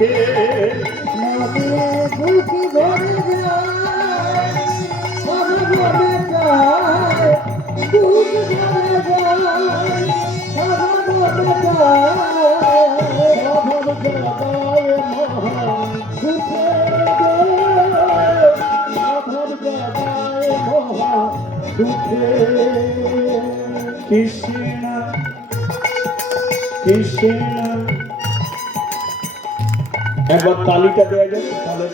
দুঃখে দুঃখ ভরে যায় মনে মনে যায় দুঃখ ভরে যায় মনে যায় অভাব জাগায় মহা দুঃখে অভাব জাগায় মহা দুঃখে কৃষ্ণ কৃষ্ণ একবার তালিকা দেওয়া যাবে তাহলে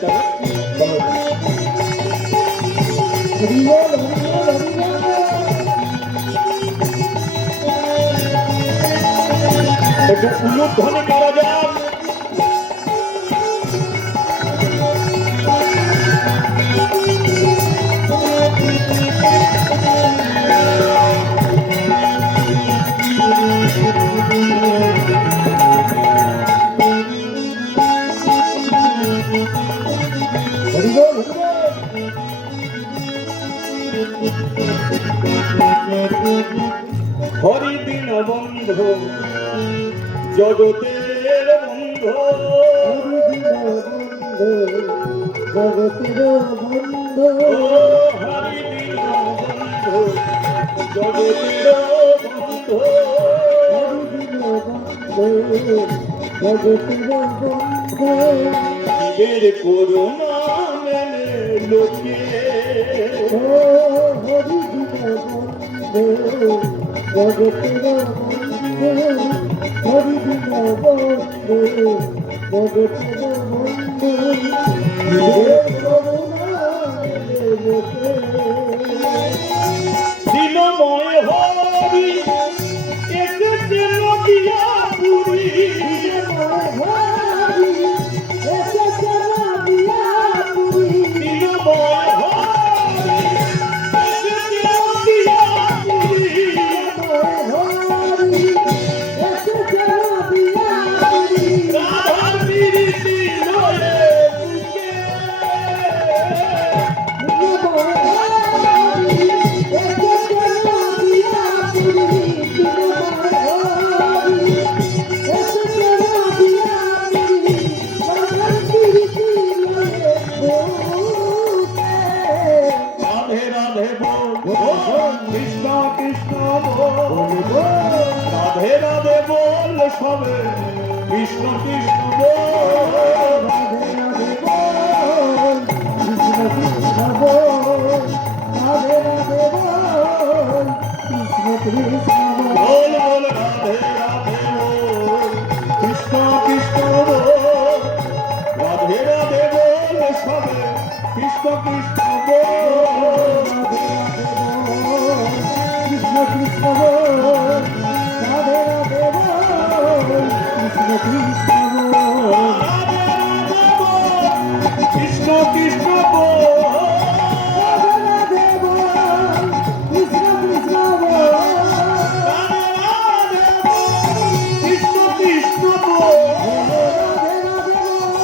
একটু উলুধ্বনি করা যাক। হরি দিন বন্ধু জগতের বন্ধু জগতের বন্ধু হরি দিন বন্ধু জগতের বন্ধু জগতের বন্ধু জীবের করুণা মেলে লোকে হরি বন্ধু জগতের বন্ধু হরি বন্ধু জগতের বন্ধু দিনময় হরি এসেছে নদিয়া পুরী দিনময় হরি এসেছে নদিয়া পুরী রাধার প্রীতি লয়ে বুকে রাধে রাধে বল কৃষ্ণ কৃষ্ণ বল রাধে রাধে বল সবে কৃষ্ণ কৃষ্ণ বল বল বল রাধে রাধে বল কৃষ্ণ কৃষ্ণ বল রাধে রাধে বল সবে কৃষ্ণ কৃষ্ণ বল কৃষ্ণ কৃষ্ণ রাধে রাধে কৃষ্ণ কৃষ্ণ রাধে রাধে বল কৃষ্ণ কৃষ্ণ বল রাধে কৃষ্ণ কৃষ্ণ রাধে রাধে বল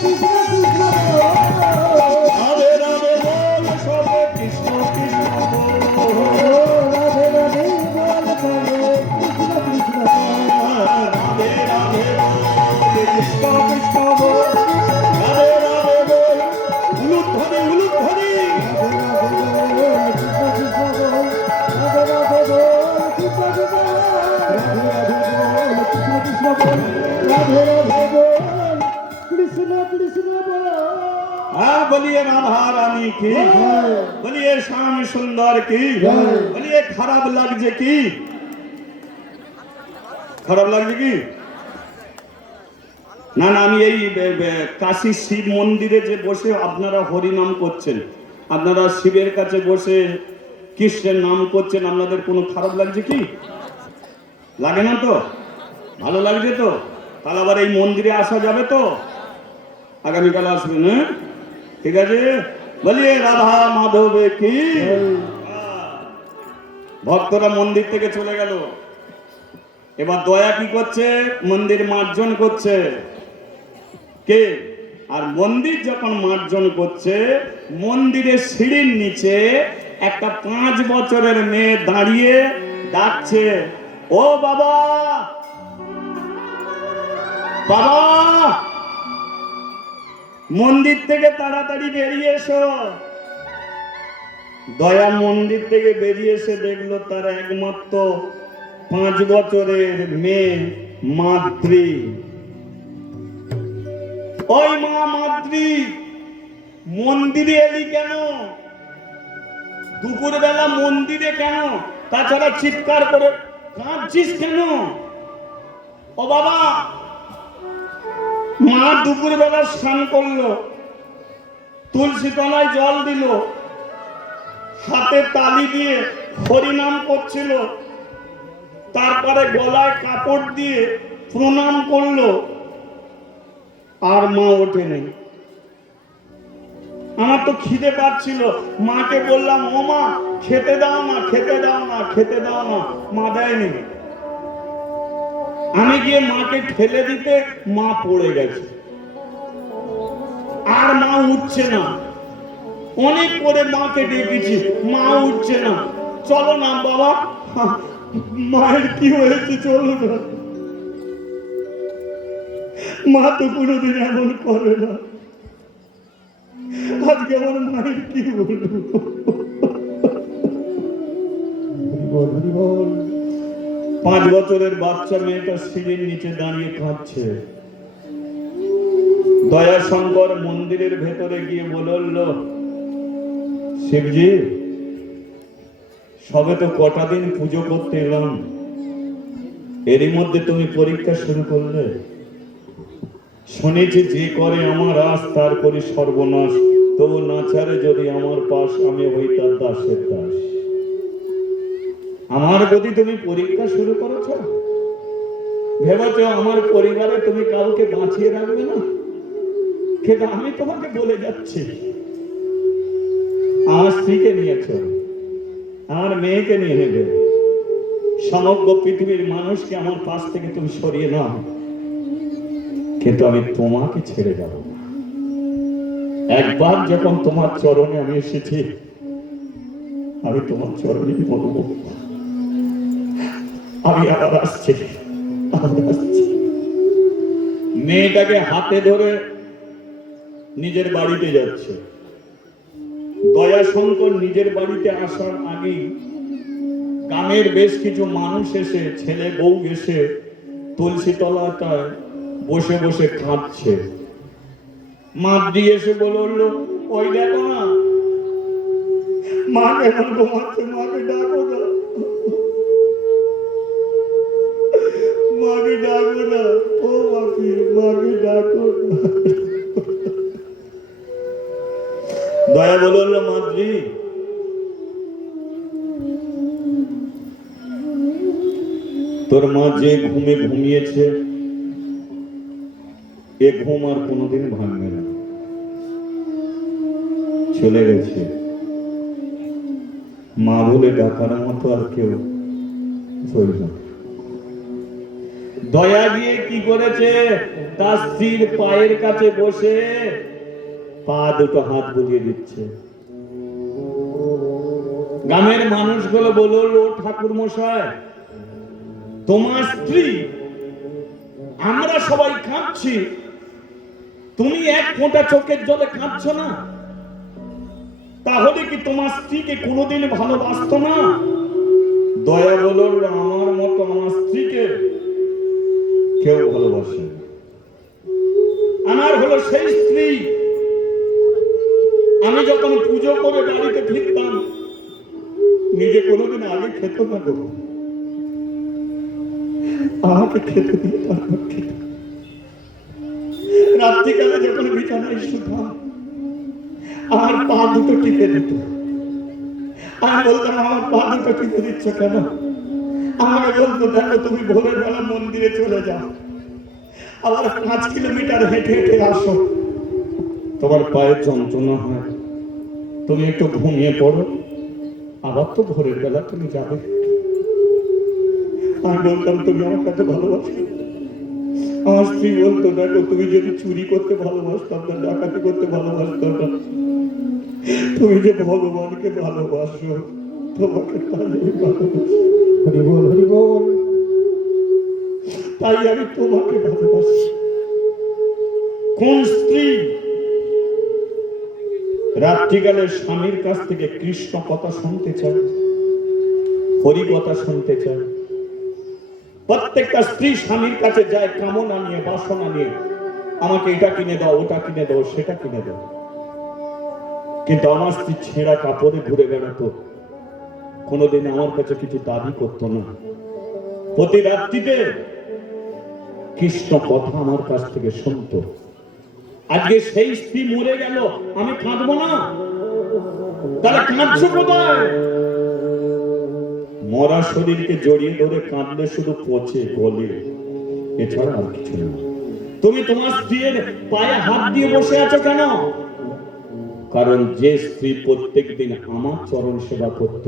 কৃষ্ণ কৃষ্ণ বল রাধে রাধে বল সবে কৃষ্ণ কৃষ্ণ বল রাধে রাধে বল কৃষ্ণ কৃষ্ণ বল রাধে রাধে বল উলুধ্বনি উলুধ্বনি हाँ बोलिए राधा रानी की बोलिए श्याम सुंदर की बोलिए खराब लग की খারাপ লাগছে কি না না আমি এই কাশী শিব মন্দিরে যে বসে আপনারা হরি নাম করছেন আপনারা শিবের কাছে বসে কৃষ্ণের নাম করছেন আপনাদের কোনো খারাপ লাগছে কি লাগে না তো ভালো লাগছে তো তাহলে আবার এই মন্দিরে আসা যাবে তো আগামীকাল আসবেন হ্যাঁ ঠিক আছে বলিয়ে রাধা মাধবে কি ভক্তরা মন্দির থেকে চলে গেল এবার দয়া কি করছে মন্দির মার্জন করছে কে আর মন্দির যখন মার্জন করছে মন্দিরের সিঁড়ির নিচে একটা 5 বছরের মেয়ে দাঁড়িয়ে ডাকছে ও বাবা বাবা মন্দির থেকে তাড়াতাড়ি বেরিয়ে এসো। দয়া মন্দির থেকে বেরিয়ে এসে দেখলো তার একমাত্র 5 বছরের মেয়ে মাদ্রি। ওই মা মাদ্রি, মন্দিরে এলি কেন? দুপুরবেলা মন্দিরে কেন? তাছাড়া চিৎকার করে কাঁদছিস কেন? ও বাবা, মা দুপুরবেলা স্নান করলো, তুলসী তলায় জল দিল, হাতে তালি দিয়ে হরিনাম করছিল, তারপরে গলায় কাপড় দিয়ে প্রণাম করলো, আর মা ওঠেনি। আমার তো খিদে পাচ্ছিল, মাকে বললাম, ও মা খেতে দাও না, খেতে দাও না, খেতে দাও না। মা দেয়নি। আমি গিয়ে মাকে ঠেলে দিতে মা পড়ে গেছে, আর মা উঠছে না। অনেক করে মাকে ডেকেছি, মা উঠছে না। চলো না বাবা, মায়ের কি হয়েছে, চলো না। মা তো কোনোদিন এমন করে না, আজকে আমার মায়ের কি বলবো। 5 বছরের বাচ্চা মেয়েটা সিঁড়ির নিচে দাঁড়িয়ে কাঁদছে। দয়াশঙ্কর মন্দিরের ভেতরে গিয়ে বলল, শিবজি, সবে তো কটা দিন পুজো করতে এলাম, এরই মধ্যে তুমি পরীক্ষা শুরু করলে। শুনেছি যে করে আমার আশ তার করি সর্বনাশ, তবু না ছাড়ে যদি আমার পাশ, আমি হই তার দাসের দাস। আমার যদি তুমি পরীক্ষা শুরু করেছ, ভেবেছ আমার পরিবারে তুমি কাউকে বাঁচিয়ে রাখবে না? কিন্তু আমি তোমাকে বলে যাচ্ছি, আমার স্ত্রীকে নিয়েছ, আমার মেয়েকে নিয়ে নেবে, সমগ্র পৃথিবীর মানুষকে আমার পাশ থেকে তুমি সরিয়ে নাও, কিন্তু আমি তোমাকে ছেড়ে যাব না। একবার যখন তোমার চরণে আমি এসেছি, আমি তোমার চরণে মরব। আমি আবার আসছি, আবার আসছি। মেয়েটাকে হাতে ধরে নিজের বাড়িতে যাচ্ছে। দয়াশঙ্কর নিজের বাড়িতে আসার আগেই গ্রামের বেশ কিছু মানুষ এসে, ছেলে বউ এসে তুলসী তলাটায় বসে বসে কাঁদছে। মাদ্রি এসে বলল, ওই দেখো না, মা কেমন ঘুমাচ্ছে, মাকে ডাকো না, মাকে ডাকো না, ও বাপি, মাকে ডাকো না। দয়া বলল, মাদ্রি, তোর মা যে ঘুমে ঘুমিয়েছে, এ ঘুম আর কোনোদিন ভাঙবে না, চলে গেছে। মা বলে ডাকার মতো আর কেউ রইল না। দয়া গিয়ে কি করেছে, তার স্ত্রীর পায়ের কাছে বসে পা দুটো হাত বুলিয়ে দিচ্ছে। গ্রামের মানুষগুলো বলল, ঠাকুর মশাই, তোমার স্ত্রী, আমরা সবাই কাঁদছি, তুমি এক ফোঁটা চোখের জলে কাঁদছ না, তাহলে কি তোমার স্ত্রীকে কোনোদিন ভালোবাসতো না? দয়া বলল, আমার মতো আমার স্ত্রীকে কেউ ভালোবাসে না। আমার হলো সেই স্ত্রী, আমি যখন পুজো করে বাড়িতে ফিরতাম, নিজে কোনোদিন আগে খেত না গো, আমাকে খেতে দিয়ে তারপর খেত। রাত্রিকালে যখন বিছানায় শুতাম, আমার পা দুটো টিপে দিত। আমি বলতাম, আমার পা দুটো টিপে দিচ্ছ কেন? আমাকে বলতো, দেখো তুমি ভোরের বেলা মন্দিরে চলে যাও, আবার 5 কিলোমিটার হেঁটে হেঁটে আসো, তোমার পায়ের যন্ত্রণা হয়, তুমি একটু ঘুমিয়ে পড়ো, আবার তো ভোরের বেলা তুমি যাবে। আমি বলতাম, তুমি আমার কাছে ভালোবাসো? আমার স্ত্রী বলতো, দেখো তুমি যদি চুরি করতে ভালোবাসতাম না, ডাকাতি করতে ভালোবাসতাম না, তুমি যে ভগবানকে ভালোবাসো, তোমাকে তাই ভালোবাসি। হরি বল, হরি বল। তাই আমি তোমাকে ভালোবাসি। কোন স্ত্রী রাত্রিকালে স্বামীর কাছ থেকে কৃষ্ণ কথা শুনতে চায়, হরি কথা শুনতে চায়। প্রত্যেকটা স্ত্রী স্বামীর কাছে যায় কামনা নিয়ে, বাসনা নিয়ে, আমাকে এটা কিনে দাও, ওটা কিনে দাও, সেটা কিনে দাও। কিন্তু আমার স্ত্রী ছেঁড়া কাপড়ে ঘুরে বেড়াতো, কোনোদিন আমার কাছে কিছু দাবি করতো না। প্রতি রাত্রিতে কৃষ্ণ কথা আমার কাছ থেকে শুনতো। আজকে সেই স্ত্রী মরে গেল, আমি কাঁদবো না? তাহলে কাঁদছো কোথায়? মরা শরীরকে জড়িয়ে ধরে কাঁদলে শুধু পচে গলে, এছাড়া আর কিছু না। তুমি তোমার স্ত্রীর পায়ে হাত দিয়ে বসে আছো কেন? কারণ যে স্ত্রী প্রত্যেক দিন আমার চরণ সেবা করত,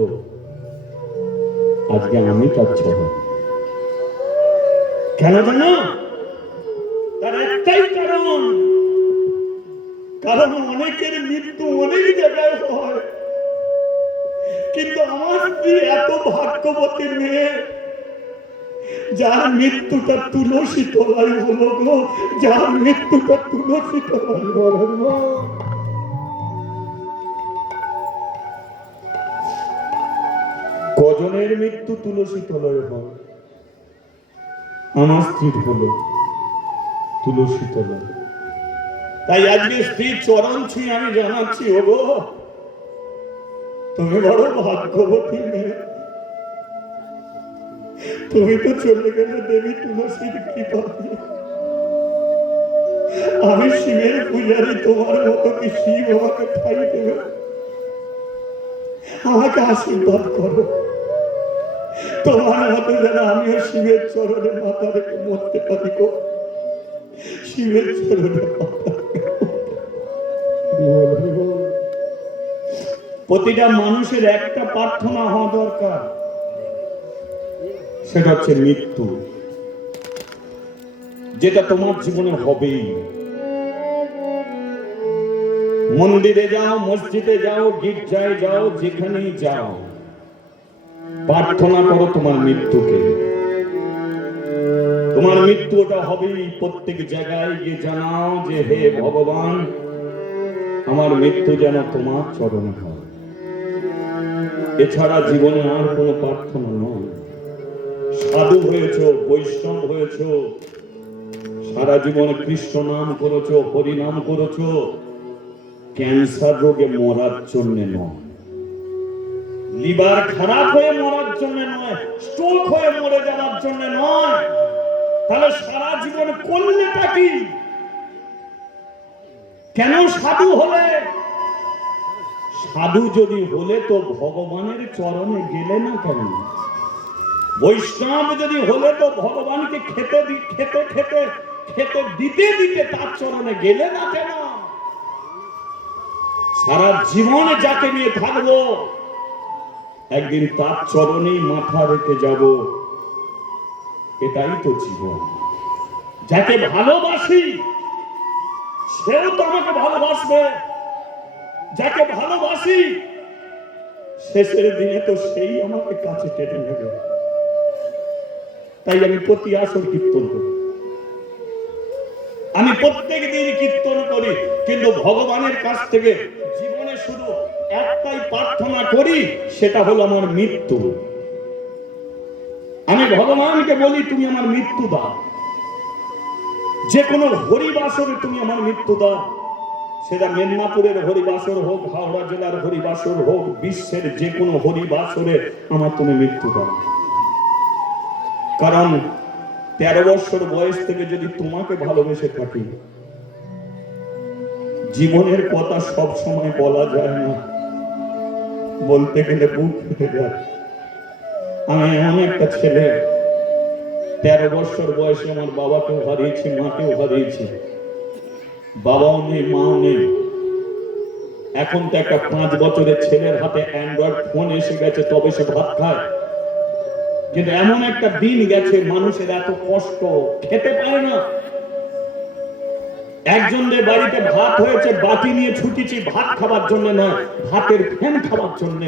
আজকে আমি তার চরণ। কেন জানো? তার একটাই কারণ, কারণ অনেকের মৃত্যু অনেক জায়গায় হয়, কিন্তু আমার স্ত্রী এত ভাগ্যবতী মেয়ে, যার মৃত্যুটা তুলসী তলায় হলো গো, যার মৃত্যুটা তুলসী তলায় হলো। কজনের মৃত্যু তুলসী তলায় হয়? আমার স্ত্রীর হলো তুলসী তলায়। তাই আজকে স্ত্রীর চরণ ছুঁয়ে আমি জানাচ্ছি, ও গো, তুমি বড় ভাগ্যবতী মেয়ে। তুমি তো চলে গেলে দেবী তুলসীর কৃপা দিয়ে। আমি শিবের পূজারি, তোমার মতো কি শিব আমাকে ঠাই দেবে? আমাকে আশীর্বাদ করো, তোমার মতো যেন আমিও শিবের চরণে মাথা রেখে মরতে পারি গো। শিবের চরণে মাথা রেখে। প্রতিটা মানুষের একটা প্রার্থনা হওয়া দরকার, সেটা হচ্ছে মৃত্যু, যেটা তোমার জীবনে হবেই। মন্দিরে যাও, মসজিদে যাও, গির্জায় যাও, যেখানেই যাও, প্রার্থনা করো তোমার মৃত্যুকে। তোমার মৃত্যু ওটা হবেই। প্রত্যেক জায়গায় গিয়ে জানাও যে, হে ভগবান, আমার মৃত্যু যেন তোমার চরণে হয়। এছাড়া জীবনে আর কোনো প্রার্থনা নয়। সাধু হয়েছ, বৈষ্ণব হয়েছ, সারা জীবন কৃষ্ণ নাম করেছো, হরি নাম করেছো, ক্যান্সার রোগে মরার জন্য নয়, লিভার খারাপ হয়ে মরার জন্য নয়, স্ট্রোক হয়ে মরে যাওয়ার জন্য নয়। তাহলে সারা জীবন করলেটা কি? কেন সাধু হলে? সাধু যদি হলে তো ভগবানের চরণে গেলে না কেন? বৈষ্ণব যদি হলে তো ভগবানকে খেতে খেতে খেতে খেতে দিতে দিতে তার চরণে গেলে না কেন? সারা জীবন যাকে নিয়ে থাকবো, একদিন তার চরণেই মাথা রেখে যাব, এটাই তো জীবন। যাকে ভালোবাসি সেও তো আমাকে ভালোবাসবে, যাকে ভালোবাসি শেষের দিনে তো সেই আমাকে কাছে টেনে নেবে। তাই আমি প্রতি আসর কীর্তন করি, আমি প্রত্যেক দিন কীর্তন করি, কিন্তু ভগবানের কাছ থেকে জীবনে শুধু একটাই প্রার্থনা করি, সেটা হলো আমার মৃত্যু। আমি ভগবানকে বলি, তুমি আমার মৃত্যু দাও। যে কোনো হরিবাসরে তুমি আমার মৃত্যু দাও, সেটা মেদিনীপুরের হরিবাসর হোক, হাওড়া জেলার হরিবাসর হোক, বিশ্বের যে কোনো হরিবাসরে আমার তুমি মৃত্যু দাও। কারণ 13 বছর বয়স থেকে যদি তোমাকে ভালোবেসে থাকি, জীবনের কথা সব সময় বলা যায় না, বলতে গেলে বুক ফেটে যায়। আমি এমন একটা ছেলে, 13 বছর বয়সে আমার বাবাকেও হারিয়েছি, মাকেও হারিয়েছি, বাবাও নেই, মাও নেই। এখন তো একটা 5 বছরের ছেলের হাতে অ্যান্ড্রয়েড ফোন এসে গেছে, তবে সে ভাত খায়। কিন্তু এমন একটা দিন গেছে, মানুষের এত কষ্ট, খেতে পারে না। একজনের বাড়িতে ভাত হয়েছে, বাটি নিয়ে ছুটেছি ভাত খাবার জন্য নয়, ভাতের ফ্যান খাবার জন্য।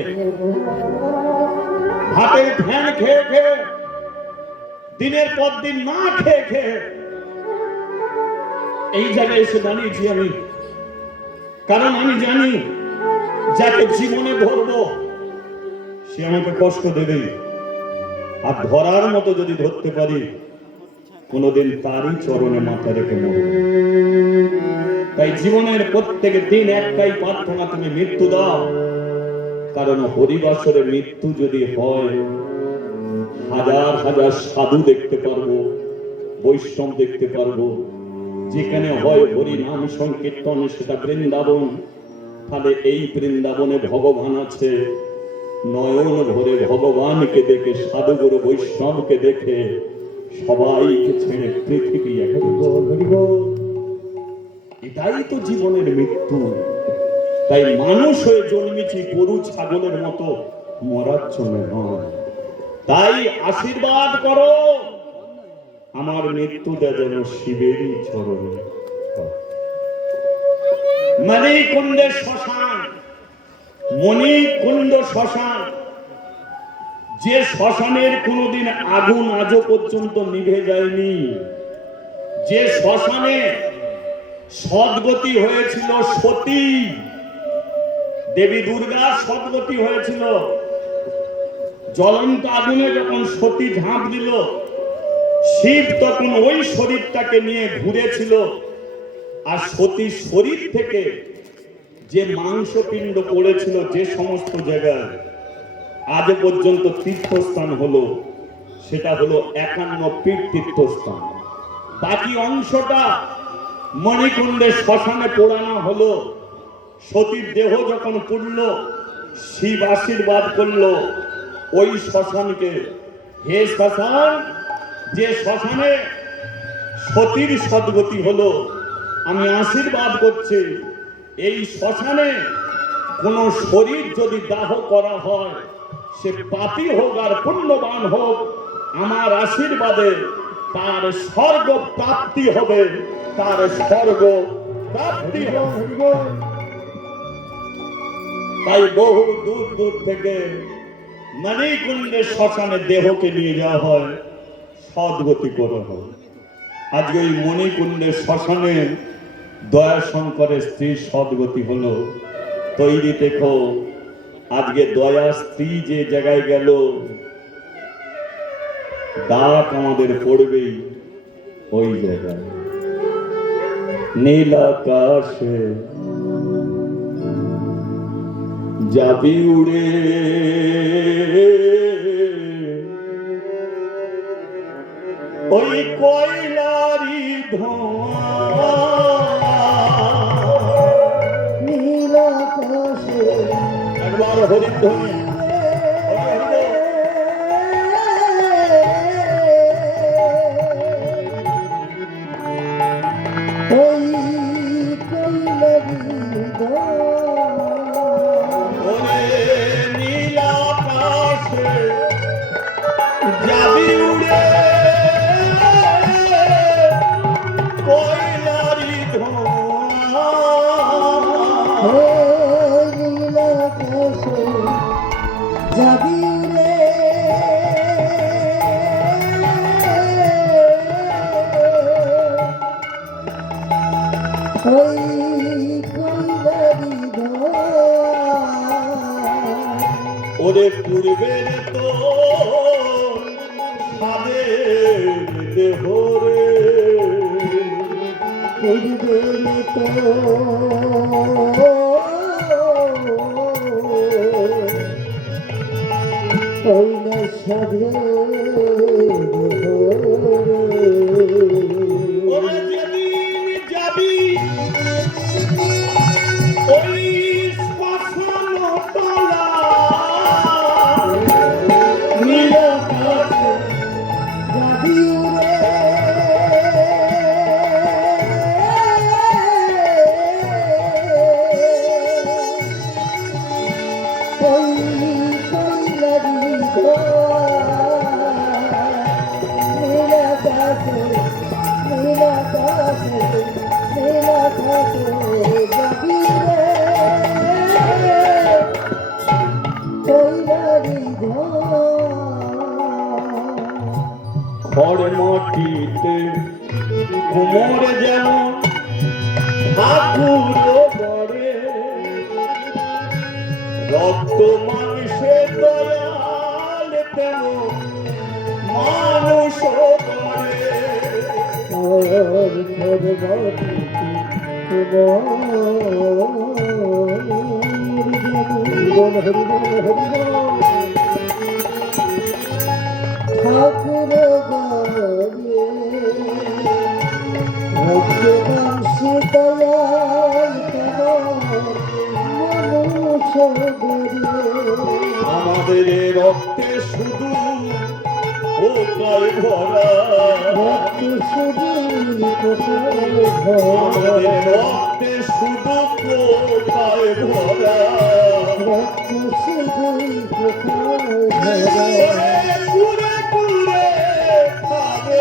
ভাতের ফ্যান খেয়ে খেয়ে, দিনের পর দিন না খেয়ে খেয়ে এই জায়গায় এসে দাঁড়িয়েছি আমি। কারণ আমি জানি যাকে জীবনে ধরবো সে আমাকে কষ্ট দেবে, আর ধরার মতো যদি ধরতে পারি কোনোদিন তারই চরণে মাথা রেখে মরব। তাই জীবনের প্রত্যেক দিন একটাই প্রার্থনা, তুমি মৃত্যু দাও। কারণ হরিবাসরে মৃত্যু যদি হয়, হাজার হাজার সাধু দেখতে পারবো, বৈষ্ণব দেখতে পারবো। যেখানে হয় হরি নাম সংকীর্তন, সেটা বৃন্দাবন। তাহলে এই বৃন্দাবনে ভগবান আছে, নয়ন ভরে ভগবানকে দেখে, সাধুগুরু বৈষ্ণবকে দেখে সবাইকে ছেড়ে পৃথিবী এটাই তো জীবনের মৃত্যু। তাই মানুষ হয়ে জন্মেছি গরু ছাগলের মতো, মরার জন্য নয়। তাই আশীর্বাদ করো আমার মৃত্যুটা যেন শিবেরই চরণে। মণিকুণ্ডের শ্মশান, মণিকুণ্ড শ্মশান, যে শ্মশানের কোনোদিন আগুন আজও পর্যন্ত নিভে যায়নি, যে শ্মশানে সদ্গতি হয়েছিল সতী দেবী দুর্গা, সদ্গতি হয়েছিল। জ্বলন্ত আগুনে যখন সতী ঝাঁপ দিল, শিব তখন ওই শরীরটাকে নিয়ে ঘুরেছিল। আর সতীর শরীর থেকে যে মাংসপিণ্ড পড়েছিল যে সমস্ত জায়গায়, আজ পর্যন্ত তীর্থস্থান হলো, সেটা হলো 51 পীঠ তীর্থস্থান। বাকি অংশটা মণিকুণ্ডের শ্মশানে পোড়ানো হলো। সতীর দেহ যখন পুড়ল, শিব আশীর্বাদ করলো ওই শ্মশানকে, হে শ্মশান, যে শ্মশানে সতীর সদ্গতি হলো, আমি আশীর্বাদ করছি এই শ্মশানে কোন শরীর যদি দাহ করা হয়, সে পাপী হোক আর পুণ্যবান হোক, আমার আশীর্বাদে তার স্বর্গ প্রাপ্তি হবে, তার স্বর্গ প্রাপ্তি হবে। তাই বহু দূর দূর থেকে মণিকুণ্ডের শ্মশানে দেহকে নিয়ে যাওয়া হয়, সদ্গতি করা হয়। আজকে ওই মণিকুণ্ডের শ্মশানে দয়াশঙ্করের স্ত্রীর সদ্গতি হলো। তৈরি দেখো, আজকে দয়া স্ত্রী যে জায়গায় গেল, ডাক আমাদের পড়বেই ওই জায়গায়। নীল আকাশে যাবি উড়ে, ওই কয়লারি ধোঁয়া, নীল আকাশে একবার হরিধ্বনি। ওই কইলারি ওরে নীল আকাশে যাবি উড়ে, কয়লারি ধোঁয়া, নীল আকাশে যাবি রে, ওই কইলারি ওরে পূর্বের তো সাদের দেহ রে, পূর্বে তো ওই না সাধে ওরে যেদিন যাবি ওই শ্মশান তলা, নীল আকাশে যাবি রে, ওই কইলারি নীল আকাশে, নীল আকাশে, নীল আকাশে যাবি রে, কইলারি খড় মাটিতে কুমোর যেমন ঠাকুর গড়ে, রক্ত মাংসের দয়াল তেমন মানুষ করে। আর সর্বতি ঠাকুর ভক্তবাংশী দয়াল মানুষ আমাদের রক্তে শুধু পোকায় ভরা, ভক্ত শুধু আমাদের রক্তে শুধু পোকায় ভরা। ভক্ত শুধু ঘুরে ঘুরে খাবে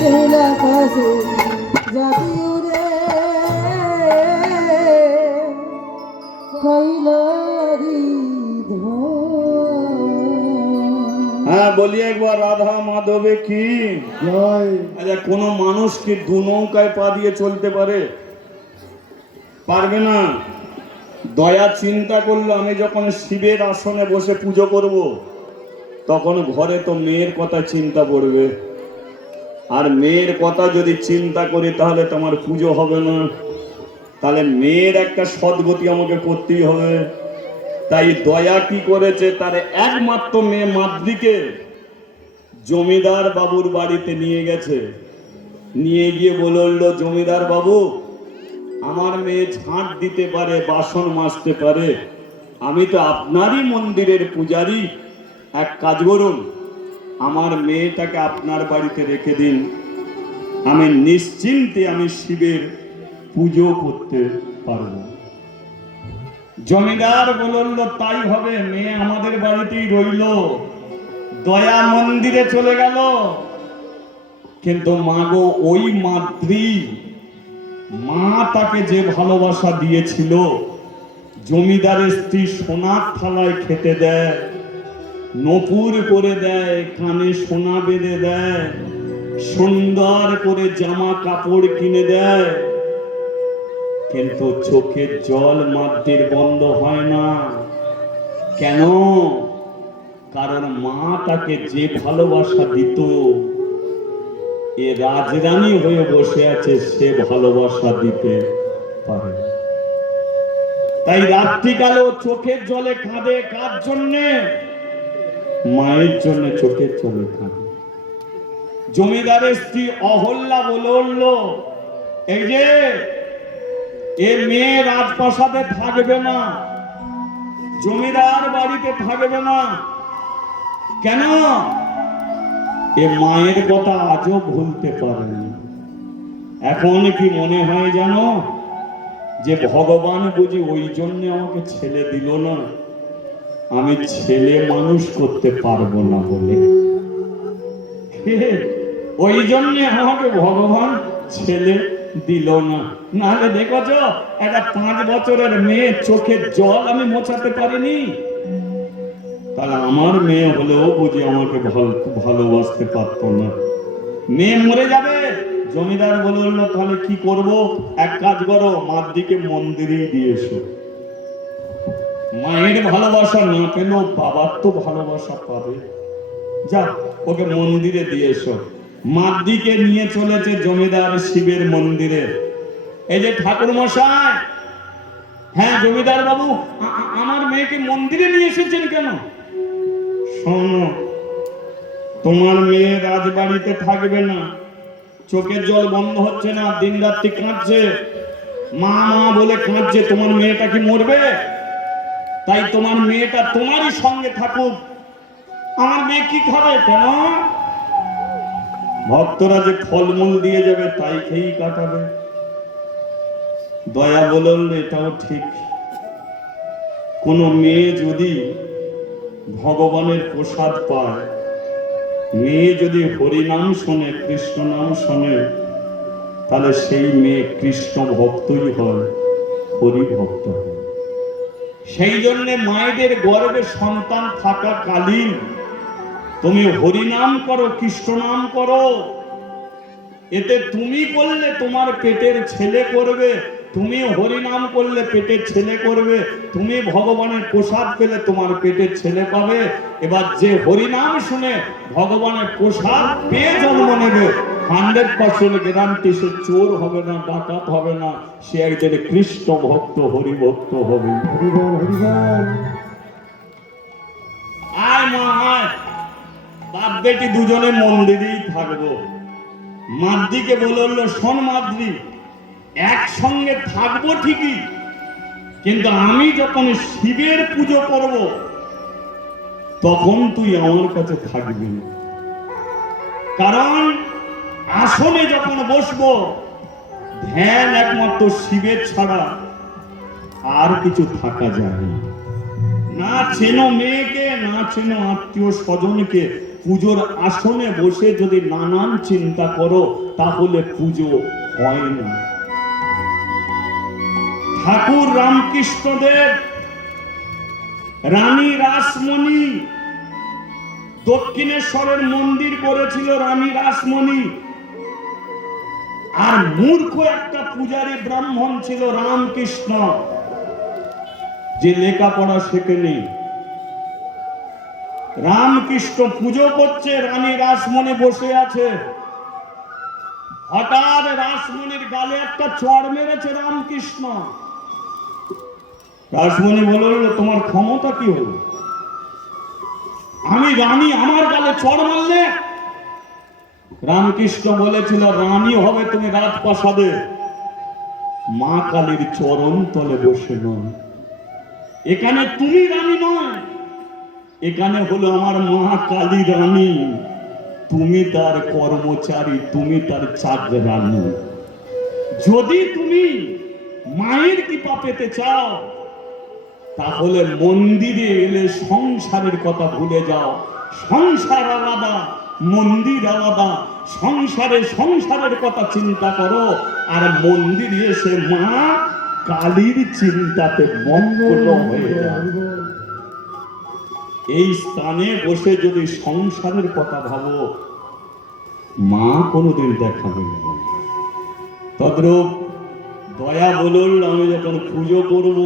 নীলা পাশে যাবি উড়ে। হ্যাঁ বলি একবার রাধা মাধবে কি জয়। আচ্ছা কোন মানুষ কি দু নৌকায় পা দিয়ে চলতে পারে? পারবে না। দয়া চিন্তা করলো আমি যখন শিবের আসনে বসে পুজো করব, তখন ঘরে তো মেয়ের কথা চিন্তা পড়বে, আর মেয়ের কথা যদি চিন্তা করি তাহলে তোমার পুজো হবে না। তাহলে মেয়ের একটা সদ্গতি আমাকে করতেই হবে। তাই দয়া কি করেছে, তার একমাত্র মেয়ে মাদ্রিকে জমিদার বাবুর বাড়িতে নিয়ে গেছে। নিয়ে গিয়ে বলল, জমিদার বাবু আমার মেয়ে ঝাঁট দিতে পারে, বাসন মাজতে পারে, আমি তো আপনারই মন্দিরের পূজারী, এক কাজ করুন আমার মেয়েটাকে আপনার বাড়িতে রেখে দিন, আমি নিশ্চিন্তে আমি শিবের পুজো করতে পারবো। জমিদার বলল তাই হবে, মেয়ে আমাদের বাড়িতেই রইল। দয়া মন্দিরে চলে গেল। কিন্তু মাগো ওই মাদ্রি, মা তাকে যে ভালোবাসা দিয়েছিল, জমিদারের স্ত্রী সোনার থালায় খেতে দেয়, নপুর করে দেয়, কানে সোনা বেঁধে দেয়, সুন্দর করে জামা কাপড় কিনে দেয়, কিন্তু চোখের জল মাদ্রির বন্ধ হয় না। কেন? কারণ মা তাকে যে ভালোবাসা দিত, এ রাজরানী হয়ে বসে আছে, সে ভালোবাসা দিতে পারে। তাই রাত্রিকালেও চোখের জলে কাঁদে। কার জন্যে? মায়ের জন্য চোখের জলে কাঁদে। জমিদারের স্ত্রী অহল্যা বলল, এই যে এ মেয়ে রাজপ্রাসাদে থাকবে না, জমিদার বাড়িতে থাকবে না। কেন? এ মায়ের কথা আজও ভুলতে পারে না। এখন কি মনে হয় জানো, যে ভগবান বুঝি ওই জন্য আমাকে ছেলে দিল না, আমি ছেলে মানুষ করতে পারবো না বলে, ওই জন্য আমাকে ভগবান ছেলে দিল না। নাহলে দেখেছ একটা 5 বছরের মেয়ে চোখের জল আমি মোছাতে পারিনি, তাহলে আমার মেয়ে হলেও বুঝি আমাকে ভালোবাসতে পারতো না। মেয়ে মরে যাবে। জমিদার বলল তাহলে কি করব, এক কাজ করো মাদ্রিকে মন্দিরেই দিয়ে এসো। মায়ের ভালোবাসা না পেলেও বাবার তো ভালোবাসা পাবে, যা ওকে মন্দিরে দিয়ে এসো। মাদ্রিকে নিয়ে চলেছে জমিদার শিবের মন্দিরে। এই যে ঠাকুর মশাই, হ্যাঁ জমিদার বাবু, আমার মেয়েকে মন্দিরে নিয়ে এসেছেন কেন? শোনো, তোমার মেয়ে রাজবাড়িতে থাকবে না, চোখের জল বন্ধ হচ্ছে না, দিন রাত্রি কাঁদছে, মা মা বলে কাঁদছে। তোমার মেয়েটা কি মরবে? তাই তোমার মেয়েটা তোমারই সঙ্গে থাকুক। আমার মেয়ে কি খাবে? কেন? ভক্তরা যে ফলমূল দিয়ে যাবে তাই খেয়েই কাটাবে। দয়া বলল এটাও ঠিক। কোন মেয়ে যদি ভগবানের প্রসাদ পায়, মেয়ে যদি হরিনাম শোনে, কৃষ্ণ নাম শোনে, তাহলে সেই মেয়ে কৃষ্ণ ভক্তই হয়, হরি ভক্ত হয়। সেই জন্য মায়েদের গর্ভে সন্তান থাকাকালীন তুমি হরিনাম করো, কৃষ্ণ নাম করো। এতে তুমি করলে তোমার পেটের ছেলে করবে, তুমি হরিনাম করলে পেটের ছেলে করবে, তুমি ভগবানের প্রসাদ পেলে তোমার পেটের ছেলে পাবে। এবার যে হরিনাম শুনে ভগবানের প্রসাদ পেয়ে জন্ম নেবে, 100% গ্যারান্টি সে চোর হবে না, ডাকাত হবে না, সে একজন কৃষ্ণ ভক্ত, হরি ভক্ত হবে। হরিবল হরিবল। আয় মা আয়, বাপ বেটি দুজনে মন্দিরেই থাকবো। মাদ্রিকে বলল, শোন মাদ্রি, একসঙ্গে থাকবো ঠিকই, কিন্তু আমি যখন শিবের পুজো করব তখন তুই আমার কাছে থাকবি না। কারণ আসনে যখন বসবো, ধ্যান একমাত্র শিবের ছাড়া আর কিছু থাকা যায় না। না চেনো মেয়েকে, না চেনো আত্মীয় স্বজনকে, পুজোর আসনে বসে যদি নানান চিন্তা করো তাহলে পুজো হয় না। ঠাকুর রামকৃষ্ণদেব রানী রাসমণি দক্ষিণেশ্বরের মন্দির করেছিল, রানী রাসমণি। আর মূর্খ একটা পূজারী ব্রাহ্মণ ছিল রামকৃষ্ণ, যে লেখাপড়া শেখেনি। রামকৃষ্ণ পুজো করছে, রানী রাসমণি বসে আছে। হঠাৎ রাসমণির গালে একটা চড় মেরেছে রামকৃষ্ণ। রাসমণি বলল, তোমার ক্ষমতা কি হলো? আমি রানী, আমার গালে চড় মারলে? রামকৃষ্ণ বলেছিল, রানী হবে তুমি রাজপ্রাসাদে, মা কালীর চরণ তলে বসে নয়। এখানে তুমি রানী নয়, এখানে হলো আমার মা কালী রানী, তুমি তার কর্মচারী, তুমি তার চাকরানী। যদি তুমি মায়ের কৃপা পেতে চাও তাহলে মন্দিরে এলে সংসারের কথা ভুলে যাও। সংসার আলাদা, মন্দির আলাদা। সংসারের কথা চিন্তা করো, আর মন্দিরে এসে মা কালীর চিন্তাতে মগ্ন হয়ে যাও। এই স্থানে বসে যদি সংসারের কথা ভাবো, মা কোনোদিন দেখাবে না। তদ্রূপ দয়া বলল, আমি যখন পুজো করব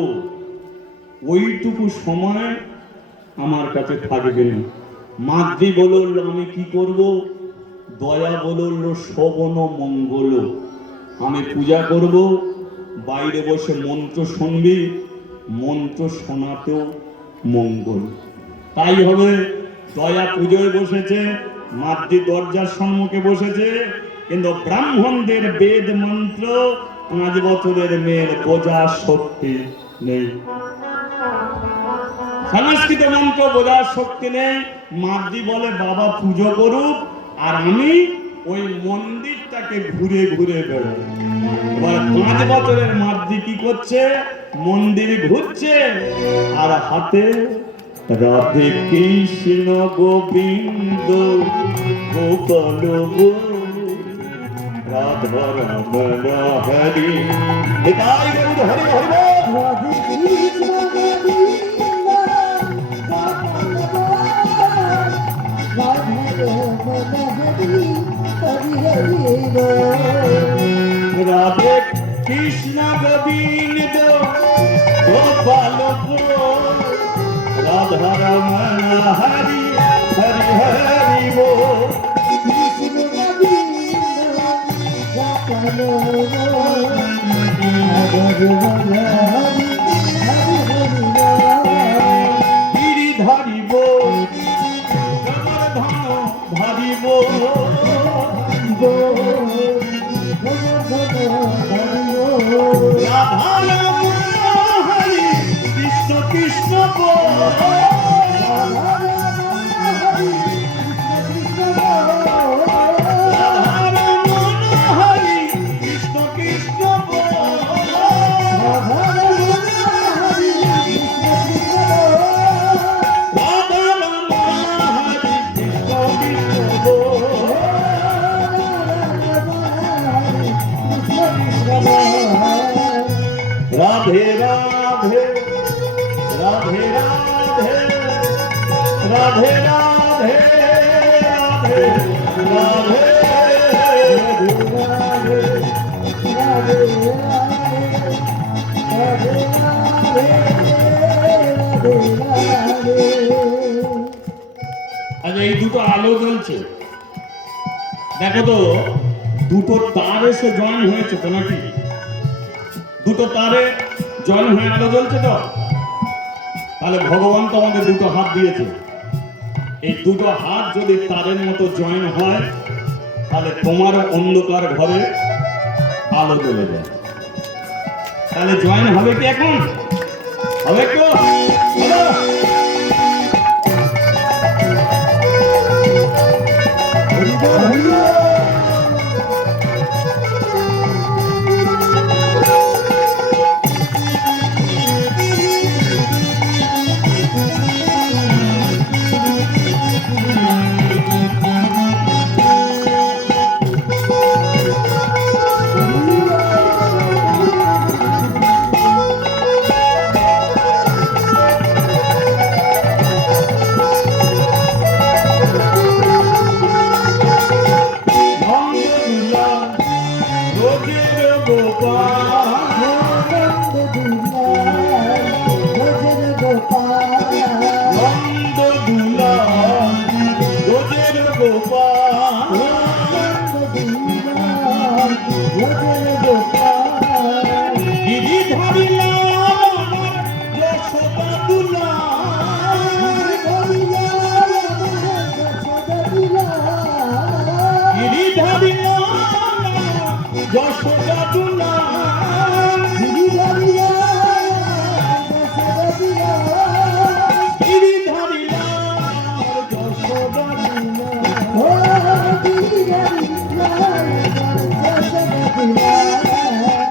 ওইটুকু সময় আমার কাছে থাকবে না। মাদ্রি বলল, আমি কি করব? দয়া বলল, শোভন মঙ্গল, আমি পূজা করব, বাইরে বসে মন্ত্র শুনবি, মন্ত্র শোনাতেও মঙ্গল। তাই হবে। দয়া পুজোয় বসেছে, মাদ্রি দরজার সম্মুখে বসেছে, কিন্তু ব্রাহ্মণদের বেদ মন্ত্র 5 বছরের মেয়ের বোঝার শক্তি নেই। সংস্কৃত মন্ত্র বোঝার শক্তি নেই। মাদ্রি বলে, বাবা পুজো করুক, আর আমি ওই মন্দিরটাকে ঘুরে ঘুরে বেড়াই। এবার 5 বছরের মাদ্রি কি করছে? মন্দির ঘুরছে, আর হাতে রাধে কৃষ্ণ গোবিন্দ গোপাল রাধা রমণ হরি নিতাই গৌর হরি হরি বল। রাধে কৃষ্ণ গোবিন্দ রাধে রমণ হরি হরি হরি বল। রাধে কৃষ্ণ গোবিন্দ গোপাল রাধা রমণ হরি হরি হরি বল। কৃষ্ণ গোবিন্দ গোপাল রাধা রমণ হরি হরি হরি বল। গিরি ধরিব ধন ধরিব রাধা রমণ হরি কৃষ্ণ কৃষ্ণ বল। রাধা রমণ হরি কৃষ্ণ কৃষ্ণ বল। রাধে রাধে রাধে রাধে আচ্ছা এই দুটো আলো জ্বলছে দেখো তো দুটো তার এসে জয়েন হয়েছে তো নাকি দুটো তারে জয়েন হয়ে আলো জ্বলছে তো তাহলে ভগবান তো আমাদের দুটো হাত দিয়েছে এই দুটো হাত যদি তারের মতো জয়েন হয় তাহলে তোমার অন্ধকার ঘরে আলো জ্বলে যায় তাহলে জয়েন হবে কি এখন হবে তো হলো?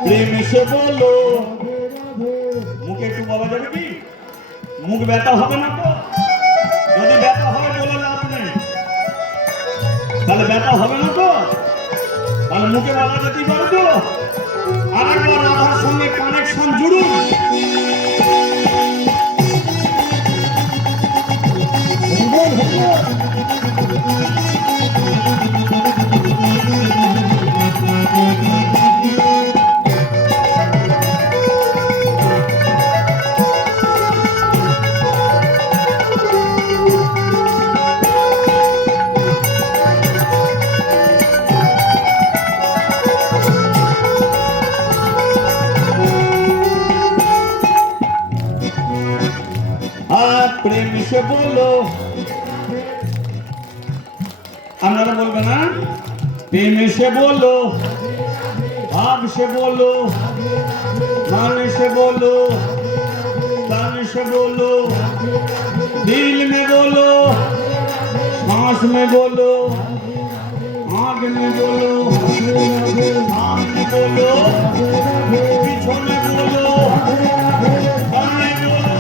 প্রেম এসে বলো মুখে একটু বলা যাবে কি মুখ ব্যথা হবে না তো যদি ব্যথা হয় বলে লাভ নেই তাহলে ব্যথা হবে না তো তাহলে মুখে বলা যেতেই পারে তো আরেকবার রাধার সঙ্গে কানেকশন জুড়ুন প্রেম সে বলো আপনারা বলবেন না প্রেম সে বলো ভাব সে বলো মান से बोलो तन से बोलो दिल में बोलो सांस में बोलो आँख में बोलो सामने बोलो पीछे बोलो दाएं बोलो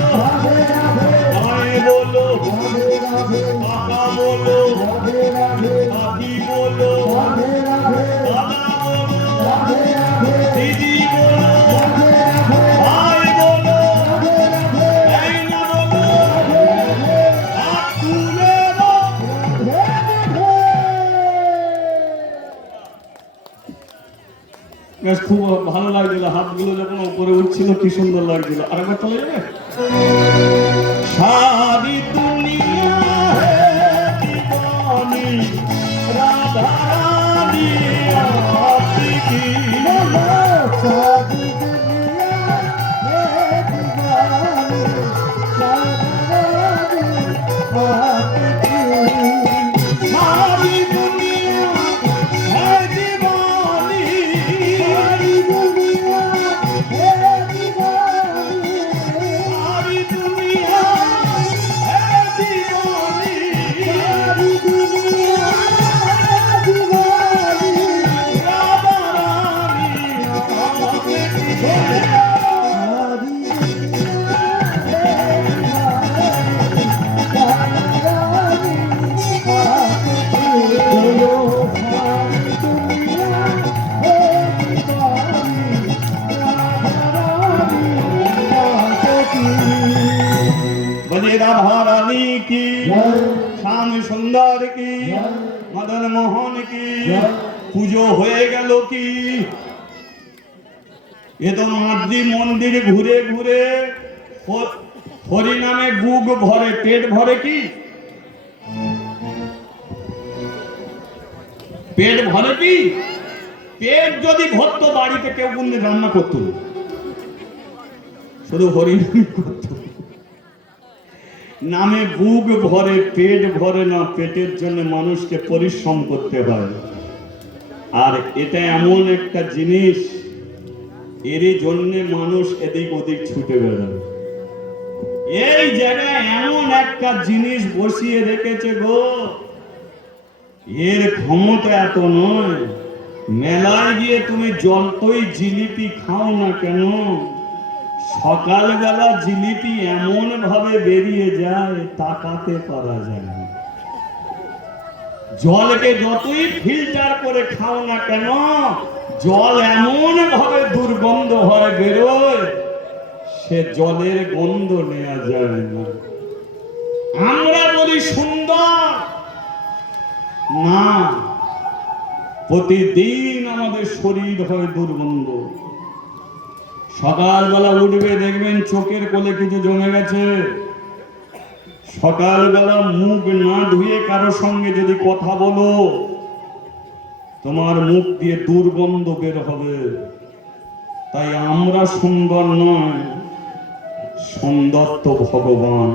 बाएं बोलो काका बोलो काकी बोलो दादा बोलो दीदी बोलो भाई बोलो बहन बोलो हाथ तुले বেশ খুব ভালো লাগছিল হাতগুলো যখন উপরে উঠছিল কি সুন্দর লাগছিল আরেকবার চলে যাবে সারি দুনিয়া হে दीवानी राधा रानी आपकी सारी दुनिया है दीवानी राधा रानी आपकी सारी दुनिया है दीवानी सारी दुनिया है दीवानी सारी दुनिया জয় শ্যাম সুন্দর কি, জয় মদন মোহন কি, জয় পুজো হয়ে গেল কি? এ তো মাদ্রি মন্দির ঘুরে ঘুরে হরি নামে বুক ভরে, পেট ভরে কি? পেট ভরে কি? পেট যদি ভরতো বাড়িতে কেউ কোনদিন রান্না করতো না, শুধু হরিনামই করতো। নামে বুক ভরে, পেট ভরে না, পেটের জন্য মানুষকে পরিশ্রম করতে হয়। আর এটা এমন একটা জিনিস, এরই জন্য মানুষ এদিক ওদিক ছুটে বেড়ায়। এই জায়গায় এমন একটা জিনিস বসিয়ে রেখেছে গো, এর ক্ষমতা এত নয়। মেলায় গিয়ে তুমি যতই জিলিপি খাও না কেন, সকালবেলা জিলিপি এমন ভাবে বেরিয়ে যায় তাকাতে পারা যায় না। জলকে যতই ফিল্টার করে খাও না কেন, জল এমন ভাবে দুর্গন্ধ হয় বেরোয়, সে জলের গন্ধ নেওয়া যায় না। আমরা বলি সুন্দর না, প্রতিদিন আমাদের শরীর হয় দুর্গন্ধ। সকালবেলা উঠবে দেখবেন চোখের কোলে কিছু জমে গেছে। সকালবেলা মুখ না ধুয়ে কারো সঙ্গে যদি কথা বলো, তোমার মুখ দিয়ে দুর্গন্ধ বের হবে। তাই আমরা সুন্দর নয়, সুন্দর তো ভগবান।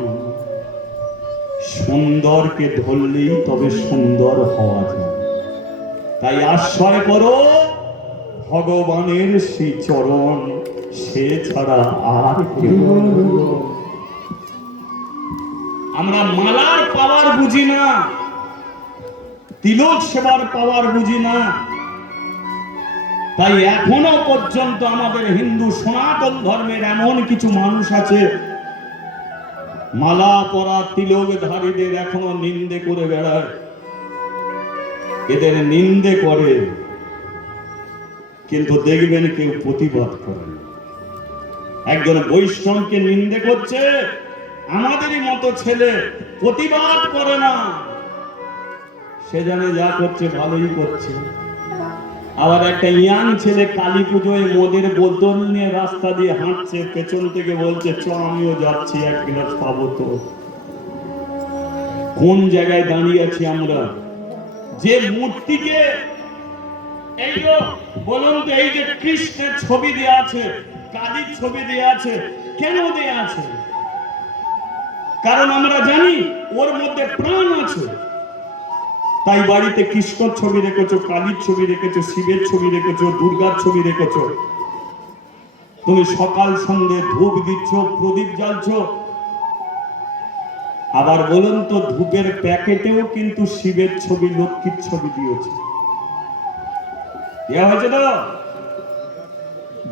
সুন্দরকে ধরলেই তবে সুন্দর হওয়া যায়। তাই আশ্রয় করো ভগবানের সেই চরণ, সে ছাড়া আর কেউ নেই। আমরা মালার পাওয়ার বুঝি না, তিলক সেবার পাওয়ার বুঝি না। তাই এখনো পর্যন্ত আমাদের হিন্দু সনাতন ধর্মের এমন কিছু মানুষ আছে, মালা পরা তিলকধারীদের এখনো নিন্দে করে বেড়ায়। এদের নিন্দে করে, কিন্তু দেখবেন কেউ প্রতিবাদ করে না। একজন বৈষ্ণবকে নিন্দে করছে, আমাদেরই মতো ছেলে প্রতিবাদ করে না। সে জানে যা করছে ভালোই করছে। আবার একটা ইয়াং ছেলে কালী পুজোয় মদের বোতল নিয়ে রাস্তা দিয়ে হাঁটছে, পেছন থেকে বলছে চ আমিও যাচ্ছি, এক গ্লাস পাবো তো। কোন জায়গায় দাঁড়িয়ে আছি আমরা? যে মূর্তিকে এই বলুন তো, এই যে কৃষ্ণের ছবি দেয়া আছে, কালীর ছবি দেয়া আছে, কেন দেয়া আছে? কারণ আমরা জানি ওর মধ্যে প্রাণ আছে। তাই বাড়িতে কৃষ্ণর ছবি রেখেছো, কালীর ছবি রেখেছো, শিবের ছবি রেখেছো, দুর্গার ছবি রেখেছো। তুমি সকাল সন্ধ্যে ধূপ দিচ্ছ, প্রদীপ জ্বালছো। আবার বলুন তো, ধূপের প্যাকেটেও কিন্তু শিবের ছবি, লক্ষ্মীর ছবি দিয়েছে। হয়েছে তো,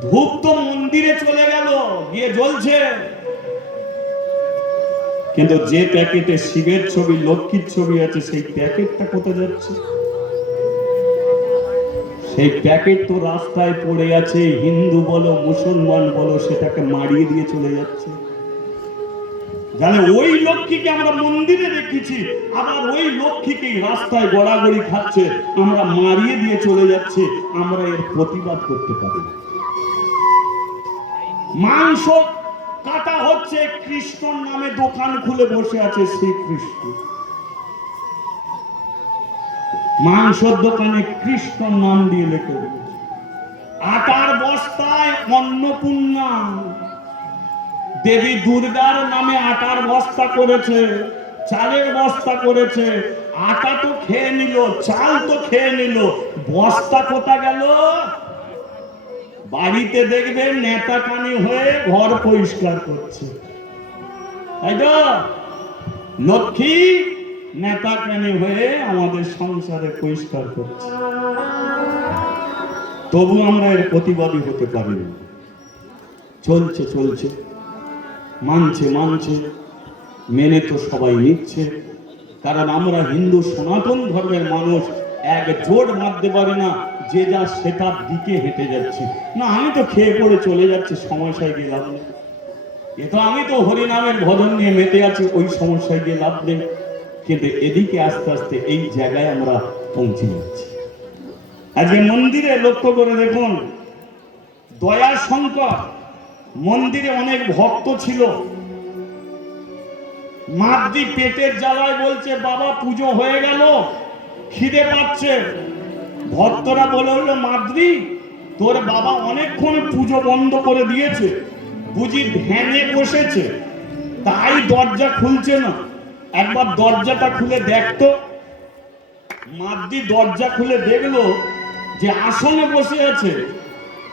ধূপ তো মন্দিরে চলে গেল, গিয়ে জ্বলছে। কিন্তু যে প্যাকেটে শিবের ছবি, লক্ষ্মীর ছবি আছে, সেই প্যাকেটটা কোথায় যাচ্ছে? সেই প্যাকেট তো রাস্তায় পড়ে আছে। হিন্দু বলো মুসলমান বলো, সেটাকে মারিয়ে দিয়ে চলে যাচ্ছে। জানে ওই লক্ষ্মীকে আমরা মন্দিরে রেখেছি, আবার ওই লক্ষ্মীকে রাস্তায় গড়াগড়ি খাচ্ছে, আমরা মারিয়ে দিয়ে চলে যাচ্ছে। আমরা এর প্রতিবাদ করতে পারি না। মাংস কাটা হচ্ছে, কৃষ্ণর নামে দোকান খুলে বসে আছে শ্রীকৃষ্ণ। মাংসের দোকানে কৃষ্ণর নাম দিয়ে লেখে দিয়েছে। আটার বস্তায় অন্নপূর্ণা দেবী দুর্গার নামে আটার বস্তা করেছে, চালের বস্তা করেছে। আটা তো খেয়ে নিল, চাল তো খেয়ে নিল, বস্তা কোথা গেল? বাড়িতে দেখবেন নেতা কানি হয়ে ঘর পরিষ্কার করছে, তাই তো? লক্ষ্মী নেতা কানি হয়ে আমাদের সংসারে পরিষ্কার করছে। তবু আমরা এর প্রতিবাদী হতে পারি না। চলছে চলছে, মানছে মানছে, মেনে তো সবাই নিচ্ছে। কারণ আমরা হিন্দু সনাতন ধর্মের মানুষ, এক জোট বাঁধতে পারি না, যে যা সেটার দিকে হেঁটে যাচ্ছি। না, আমি তো খেয়ে পড়ে চলে যাচ্ছি, সমস্যায় গিয়ে লাভ নেই। এ তো আমি তো হরিনামের ভজন নিয়ে মেতে আছি, ওই সমস্যায় গিয়ে লাভ নেই। কিন্তু এদিকে আস্তে আস্তে এই জায়গায় আমরা পৌঁছে যাচ্ছি। আজকে মন্দিরে লক্ষ্য করে দেখুন, দয়া শঙ্কর মন্দিরে অনেক ভক্ত ছিল। মাদ্রি পেটের জ্বালায় বলছে, বাবা পুজো হয়ে গেল, খিদে পাচ্ছে। ভক্তরা বলে হলো, মাদ্রি তোর বাবা অনেকক্ষণ পুজো বন্ধ করে দিয়েছে, বুঝি ধ্যানে বসেছে, তাই দরজা খুলছে না, একবার দরজাটা খুলে দেখতো। মাদ্রি দরজা খুলে দেখলো যে আসনে বসে আছে,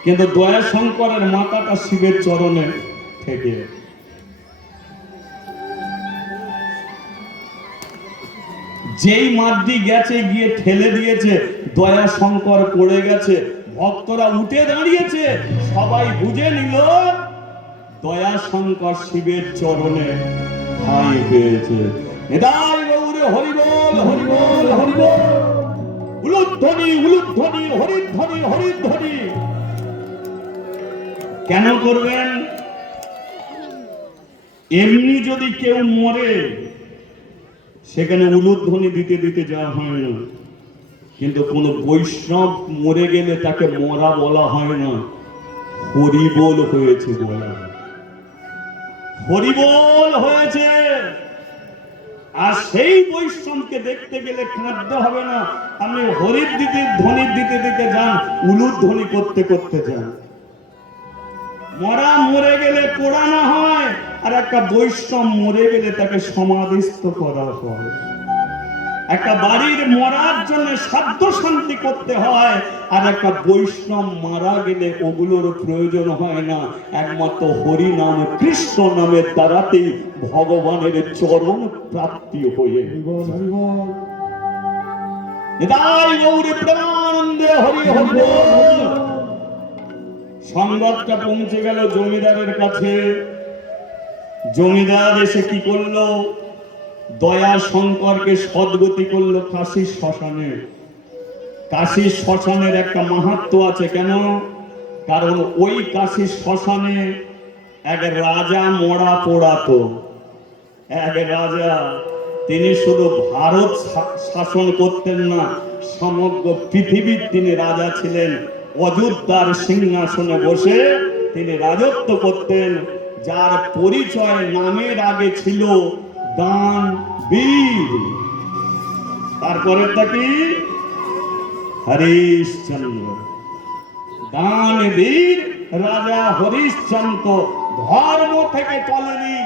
কিন্তু দয়া শঙ্করের মাথাটা শিবের চরণে থেকে। যেই মাদ্রি গেছে, গিয়ে ঠেলে দিয়েছে, দয়া শঙ্কর পড়ে গেছে। ভক্তরা উঠে দাঁড়িয়েছে, সবাই বুঝে নিল দয়া শঙ্কর শিবের চরণে ঠাঁই পেয়েছে। নিতাই গৌরে হরিবোল হরিবোল হরিবোল, উলুধ্বনি উলুধ্বনি, হরিধ্বনি হরিধ্বনি। কেন করবেন? এমনি যদি কেউ মরে সেখানে উলুধ্বনি দিতে দিতে যাওয়া হয় না, কিন্তু কোন বৈষ্ণব মরে গেলে তাকে মরা বলা হয় না, হরিবোল হয়েছে বলা হয়। হরিবোল হয়েছে। আর সেই বৈষ্ণবকে দেখতে গেলে কাঁদতে হবে না, আপনি হরির দিতে ধ্বনির দিতে দিতে যান, উলুধ্বনি করতে করতে যান। মরা মরে গেলে পোড়ানো হয়, আর একটা বৈষ্ণব মরে গেলে তাকে সমাধিস্থ করা হয়। একটা বাড়ির মরার জন্য সাধ্য শান্তি করতে হয়, আর একটা বৈষ্ণব মারা গেলে ওগুলোর প্রয়োজন হয় না। একমাত্র হরি নাম কৃষ্ণ নামের দ্বারাতেই ভগবানের চরণ প্রাপ্তি হয়ে। নিতাই গৌরে প্রেমানন্দে হরি হরি বল। সংবাদটা পৌঁছে গেল জমিদারের কাছে। জমিদার এসে কি করলো? দয়া শঙ্করকে সদ্গতি করলো কাশীর শ্মশানে। কাশীর শ্মশানের একটা মাহাত্ম্য আছে। কেন? কারণ ওই কাশীর শ্মশানে এক রাজা মরা পোড়াতো। এক রাজা, তিনি শুধু ভারত শাসন করতেন না, সমগ্র পৃথিবীর তিনি রাজা ছিলেন। অযোধ্যার সিংহাসনে বসে তিনি রাজত্ব করতেন, যার পরিচয় নামের আগে ছিল দান বীর। তারপরেরটা কি? হরিশ্চন্দ্র। দান বীর রাজা হরিশ্চন্দ্র ধর্ম থেকে টলেনি,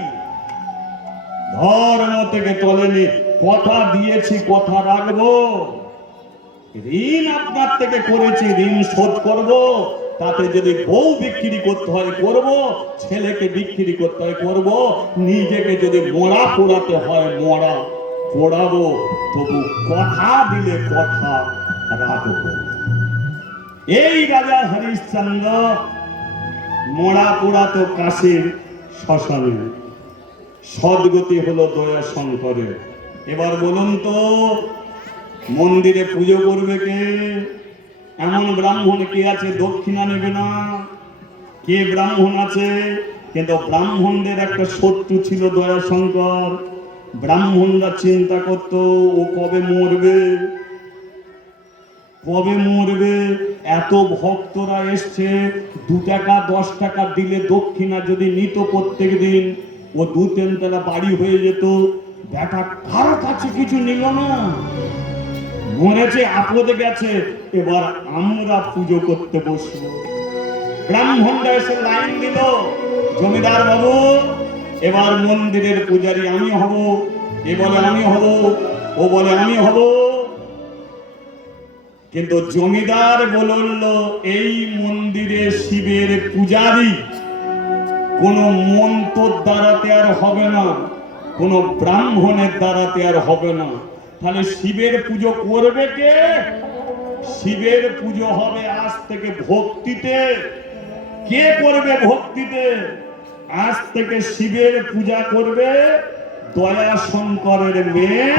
ধর্ম থেকে টলেনি। কথা দিয়েছি, কথা রাখবো। ঋণ আপনার থেকে করেছি, ঋণ শোধ করব। তাতে যদি বউ বিক্রি করতে হয় করব, ছেলেকে বিক্রি করতে হয় করব, নিজেকে যদি মরা পোড়াতে হয় মরা পোড়াবো। তবু কথা দিলে কথা রাখবো। এই রাজা হরিশ্চন্দ্র মরা পোড়াতো কাশীর শ্মশানে। সদ্গতি হলো দয়া শঙ্করের। এবার বলুন তো, মন্দিরে পুজো করবে কে? এমন ব্রাহ্মণ কে আছে দক্ষিণা নেবে না? কে ব্রাহ্মণ আছে? কিন্তু ব্রাহ্মণদের একটা শত্রু ছিল দয়া শঙ্কর। ব্রাহ্মণরা চিন্তা করত ও কবে মরবে, কবে মরবে। এত ভক্তরা এসছে, 2 টাকা 10 টাকা দিলে দক্ষিণা যদি নিত প্রত্যেক দিন, ও 2-3 তলা বাড়ি হয়ে যেত। বেটা কারো কাছে কিছু নিল না, মরেছে, আপদে গেছে, এবার আমরা পুজো করতে বসবো। ব্রাহ্মণরা এসে লাইন দিল, জমিদার বাবু এবার মন্দিরের পূজারী আমি হব। এ বলে আমি হব, ও বলে আমি হব। কিন্তু জমিদার বলল, এই মন্দিরে শিবের পূজারী কোন মন্ত্র দ্বারাতে আর হবে না, কোন ব্রাহ্মণের দ্বারাতে আর হবে না। তাহলে শিবের পুজো করবে কে? শিবের পুজো হবে আজ থেকে ভক্তিতে। কে করবে ভক্তিতে? আজ থেকে শিবের পূজা করবে দয়া শঙ্করের মেয়ে